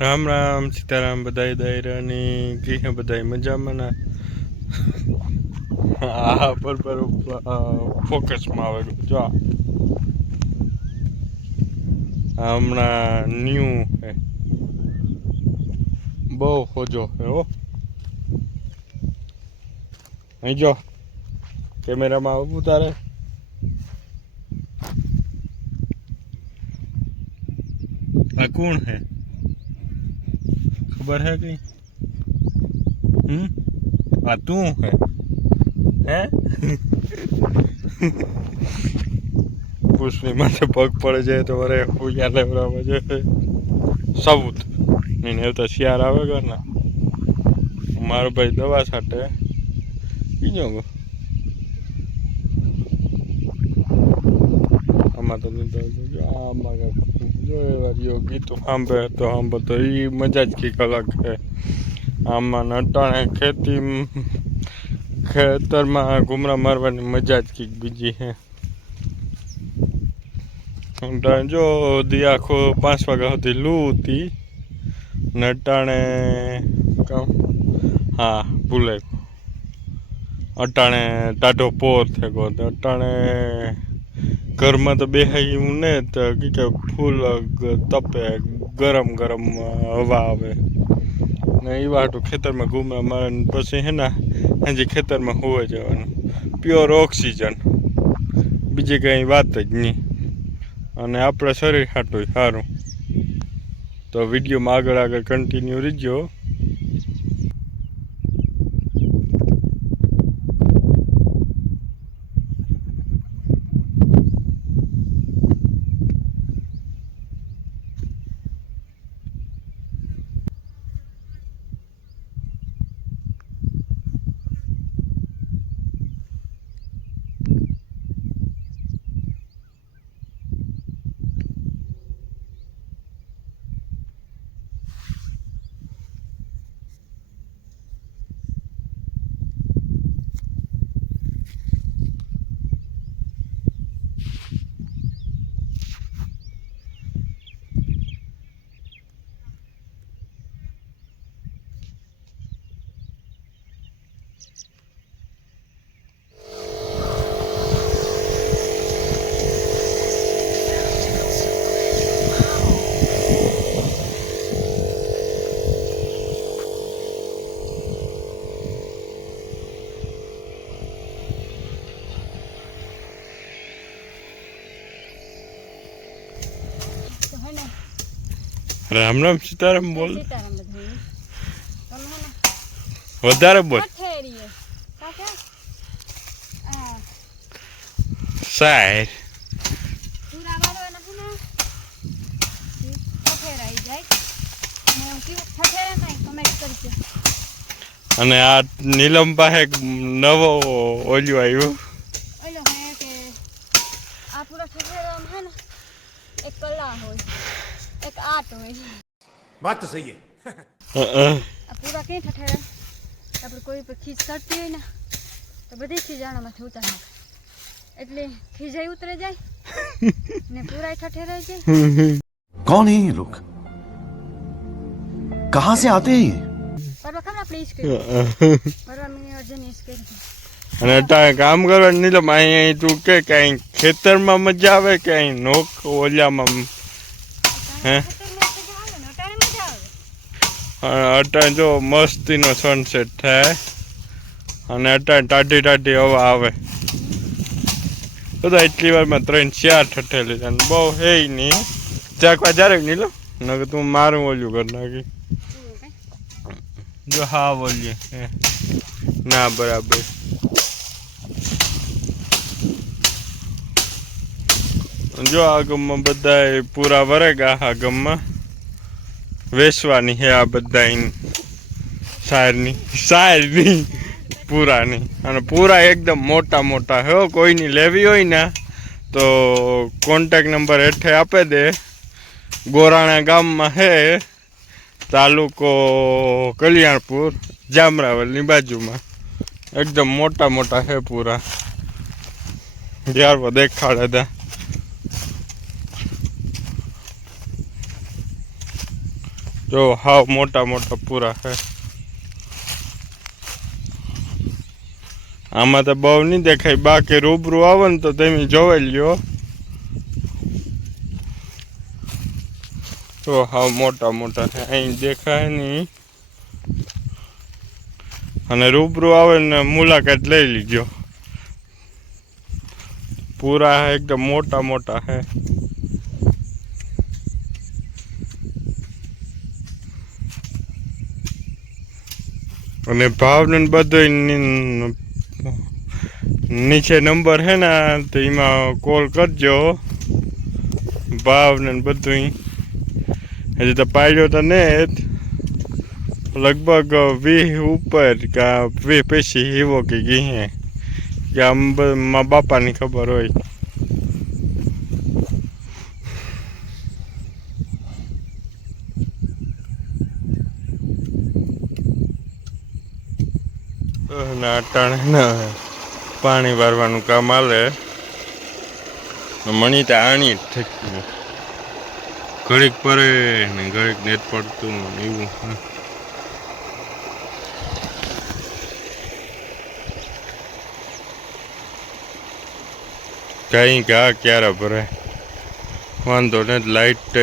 રામ રામ, સીતારામ, બધાય દાયરાની, ગૃહ બધાય મજામાં ના. આ પર પર ફોકસમાં આવે જો હમણાં ન્યૂ હે. બહુ હોજો હે હો. અહીં જો, કેમેરામાં આવું તારે? આ કોણ હે? ખબર હે કઈ? હમ? આ તું હે? હે? પુષ્પની માથે પગ પડે છે તો વરે ઉયા લેવડાવે છે. સાબુત એને તો શિયાર આવે ઘરના. મારો ભાઈ દવા છાંટે. બીજો તો નહીં આમાં ગીતો સાંભળે તો સાંભળે તો એ મજા જ કંઈક અલગ છે. આમાં નટાણે ખેતી ખેતરમાં ઘૂમરા મારવાની મજા જ કંઈક બીજી છે. જો દી આખો પાંચ વાગ્યા સુધી લૂ હતી, નટાણે હા, ભૂલે. અટાણે ટાઢો પોર તો અટાણે ઘરમાં તો બેહાઈ હું ને તો કી ફૂલ તપે, ગરમ ગરમ હવા આવે. ને એ વાટું ખેતરમાં ઘૂમરા મારે પછી હે ને હજી ખેતરમાં હોવા જવાનું. પ્યોર ઓક્સિજન બીજી કંઈ વાત જ નહીં અને આપણા શરીર હાટું સારું. તો વિડીયોમાં આગળ આગળ કન્ટિન્યુ રહીજો રામ રામ સીતારામ બોલ. વધારે બોલ. કરજો. અને આ નીલમ પાસે નવો ઓલ્યો આવ્યો ઓલો હે કે આ પૂરા ઠઠેરામાં હે ને એક કલા હોય એક આર્ટ હોય बात तो सही है અ, અ. આ પૂરા કઈ ઠઠેરા આપણે કોઈ પર ખીજ કરતી હોય ને તો બધી ખીજાણામાંથી ઉતાર નાખે એટલે ખીજાઈ ઉતરે જાય ને પૂરા ઠઠેરાઈ જાય कौन है ये लोग कहां से आते हैं ये પરવા ખબર આપણે ઈશ અ, કરી અ. પરવા મિની અર્જન ઈશ કરી અને અટાણે કામ કરવાનું નીલમ અહીં અહીં તું કે કે અહીં ખેતરમાં મજા આવે કે અહીં નોક ઓલિયામાં હે? અટાણે જો મસ્તીનો સનસેટ થાય અને અટાણે ટાઢી ટાઢી હવા આવે. બધા એટલી વારમાં ત્રણ ચાર ઠઠેલી અને બહુ હે નહીં. ચાકવા જ્યારે લો નકર તું મારું ઓલ્યું કરી નાખી. જો હા બોલીએ. ના, બરાબર. જો આ ગમમાં બધા પૂરા વરે ગયા આ ગામમાં. વેચવાની હે આ બધા શાયરની શાયરની પૂરાની. અને પૂરા એકદમ મોટા મોટા. હે. કોઈની લેવી હોય ને, તો કોન્ટેક નંબર હેઠે આપે દે. ગોરાણા ગામમાં હે, તાલુકો કલ્યાણપુર, જામરાવલની બાજુમાં. એકદમ મોટા મોટા છે પૂરા. ત્યાર દેખાડે તા જો હાવ મોટા મોટા પૂરા છે. આમાં તો બહુ નહીં દેખાય, બાકી રૂબરૂ આવે ને તો તમે જોઈ લ્યો. તો હાવ મોટા મોટા છે, અહીં દેખાય નહીં. અને રૂબરૂ આવે ને મુલાકાત લઈ લીજો. પૂરા એકદમ મોટા મોટા છે. અને ભાવને બધું નીચે નંબર છે ને, તો એમાં કોલ કરજો ભાવ ને બધું હજી તો પાડ્યો તો ને. લગભગ વીહ ઉપર કે વીહ પછી એવો કે ગીહે. હે કે આમ બાપાની ખબર હોય. ના અટાણે પાણી વારવાનું કામ આલે. મણી તો આણી જ થઈ. ઘડીક પરે ને ઘડીક નેટ પડતું એવું કઈ ઘા ક્યારે ભરે? વાંધો ને લાઇટ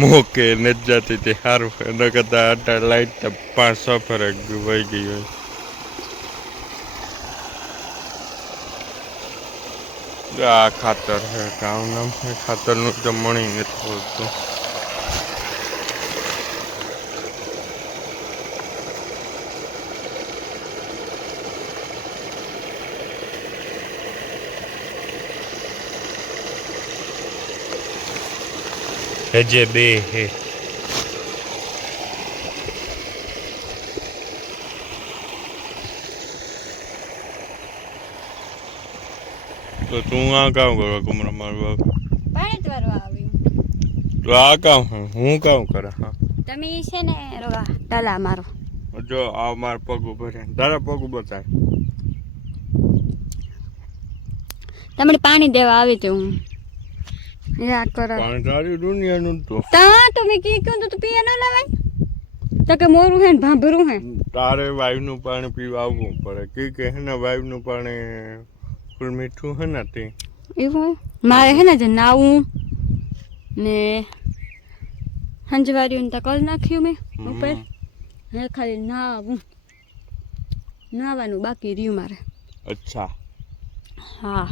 મોકે ને જ જતી હતી સારું ન કરતા લાઈટ તો પાંચ સો ફરક વહી ગઈ હોય. આ ખાતર છે છે ખાતરનું તો મણી નથી હોતું હજે બે હે. તો તું આ કામ કરો કુમરા મારું બાપ પાણી જ વારવા આવ્યું. તો આ કામ હું કામ કરે હા. તમે છે ને રોગા ટલા મારો. જો આ માર પગ ઊભો રહે તારા પગ ઊભો થાય. તમને પાણી દેવા આવી તે હું. યાદ કરો. પાણી તારી દુનિયાનું તો. તા તમે કી કહું તો પીએ ન લેવાય? તો કે મોરું હે ને ભાંભરું હે. તારે વાયુનું પાણી પીવા આવવું પડે. કે કે હે ને વાયુનું પાણી ફૂલ મીઠું હે ના તે. એવું મારે હે ને જે નાવું ને હંજવાર્યું તો કલ નાખ્યું મેં ઉપર. હે ખાલી નાવું. નાવાનું બાકી રહ્યું મારે. અચ્છા. હા.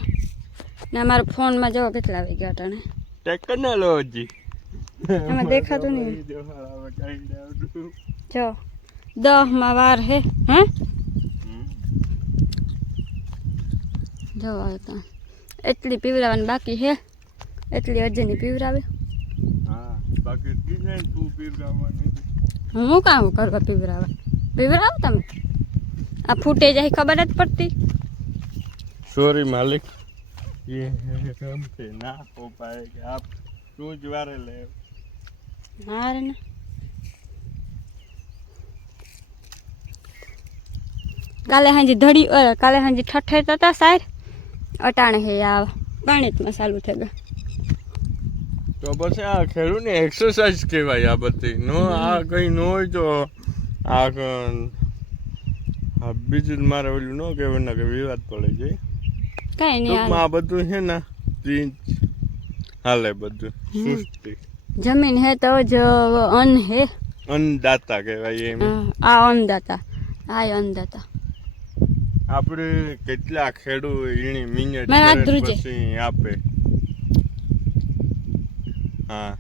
ને મારા ફોનમાં જવા કેટલા વાગ્યા ગયા અટાણે ટેકનોલોજી એમાં દેખાતું નહીં. જો. દહમાં વાર હે હે? જો હવે તો એટલી પીવડાવવાની બાકી હે એટલી અજની પીવડાવે હા બાકી કીને તું પીવડાવવાની હું કામ કરવા પીવડાવે પીવડાવો તમે આ ફૂટે જાય ખબર જ પડતી સોરી માલિક ये हमसे ना हो पाएगा आप તું જ વારે લે હારે ને કાલે હાંજી ધડી અ, કાલે હાંજી ઠઠેર હતા સાહેબ અટાણે હે આ ગણિતમાં ચાલુ થઈ ગયું. તો પછી આ ખેડૂત ને એક્સરસાઇઝ કહેવાય આ બધી. નો આ કઈ ન હોય તો આ આ બીજું મારે ઓલું ન કહેવાય ને કે વિવાદ પડે છે. કઈ નહીં આ બધું છે ને હાલે બધું. સૃષ્ટિ જમીન હે તો જ અન્ન હે. અન્નદાતા કહેવાય એમ. આ અન્નદાતા. આ અન્નદાતા. આપણે કેટલા ખેડૂત ઈણી મિનિટ આપે. હા.